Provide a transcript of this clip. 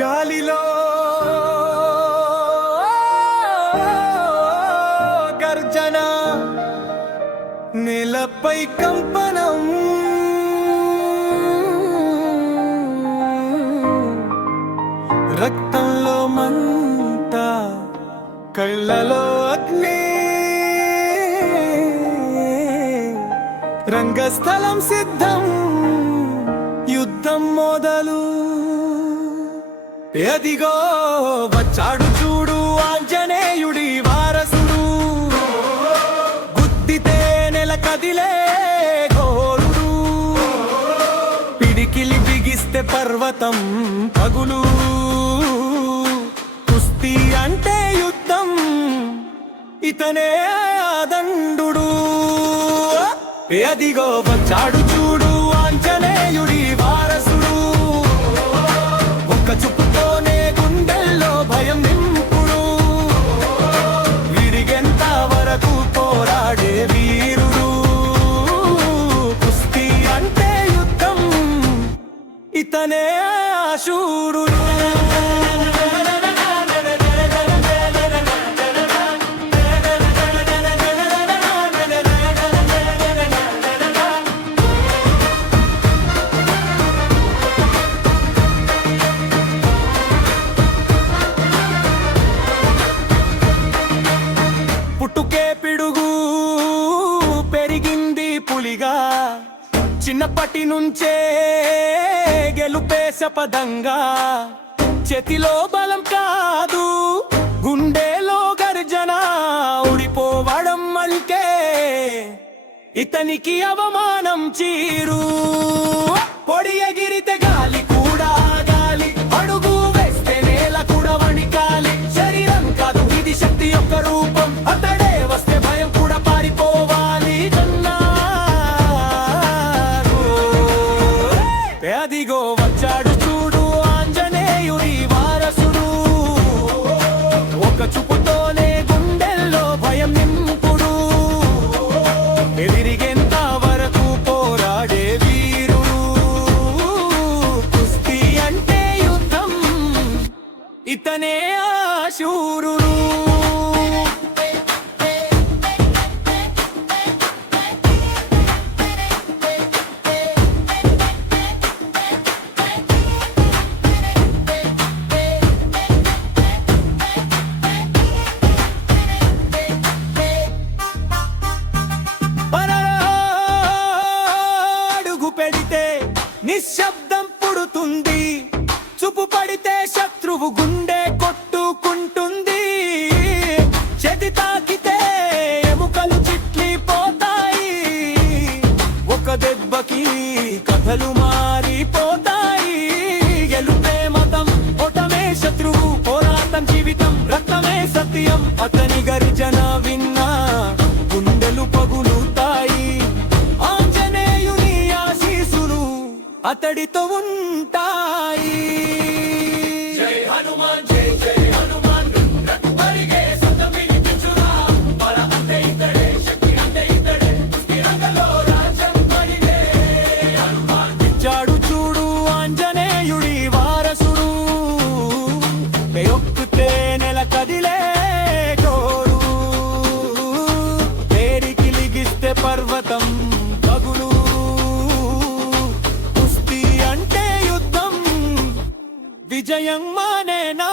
గాలిలో గర్జన, నేలపై కంపనం, రక్తంలో మంట, కళ్ళలో అగ్ని, రంగస్థలం సిద్ధం, యుద్ధం మొదలు. ఎదిగో వచ్చాడు చూడు ఆంజనేయుడి వారసుడు, గుద్దితే నెల కదిలే ఘోరుడు, పిడికిలి బిగిస్తే పర్వతం పగులు. కుస్తీ అంటే యుద్ధం, ఇతనే ఆదండు. ఎదిగో వచ్చాడు చూడు ఆంజనేయుడి వారసుడు, ఒక్క చూపుతోనే గుండెల్లో భయం నింపుడు, విరిగెంత వరకు పోరాడే వీరుడు. కుస్తీ అంటే యుద్ధం, ఇతనే శూరుడు. పుట్టుకే పిడుగు, పెరిగింది పులిగా, చిన్నప్పటి నుంచే గెలుపే శపథంగా. చేతిలో బలం కాదు, గుండెలో గర్జన, ఊడిపోవడం అంటే ఇతనికి అవమానం చీరు. పొడి ఎగిరితే గాలి కూడా గాలి, అడుగు వేస్తే నేల కూడా వణికాలి. శరీరం కాదు ఇది శక్తి యొక్క రూపం, అతడే వస్తే భయం కూడా పారిపోవాలి అన్నారు. అదిగో వచ్చాడు చూడు ఆంజనేయుడి వారసుడు, ఒక చూపుతోనే గుండెల్లో భయం నింపుడు, ఎదిరిగెంత వరకు పోరాడే వీరుడు. కుస్తీ అంటే యుద్ధం, ఇతనే శూరుడు. అడుగు పెడితే నిశ్శబ్దం పుడుతుంది, చూపు పడితే శత్రువు గుండె కొట్టుకుంటుంది, చేతి తాకితే ఎముకలు చిట్లిపోతాయి, ఒక దెబ్బకి కథలు మారిపోతాయి. గెలుపే మతం, ఓటమే శత్రువు, పోరాటం జీవితం, రక్తమే సత్యం. అతని గర్జన విన్నా గుండెలు పగులుతాయి, ఆంజనేయుని ఆశీసులు అతడితో ఉంటాయి. జై హనుమాన్, జై జై హనుమాన్, పరిగే శబ్దం వినిపించురా, బల అంటే ఇతడే, శక్తి అంటే ఇతడే, స్థిరంగలో రాజ్యం మరిదే హనుమాన్. ఇచ్చాడు చూడు ఆంజనేయుడి వారసుడు, ఒక్కితే నెల కదిలే ఘోరు, పేరికి లిగిస్తే పర్వతం పగులు. కుస్తీ అంటే యుద్ధం, విజయం మానేనా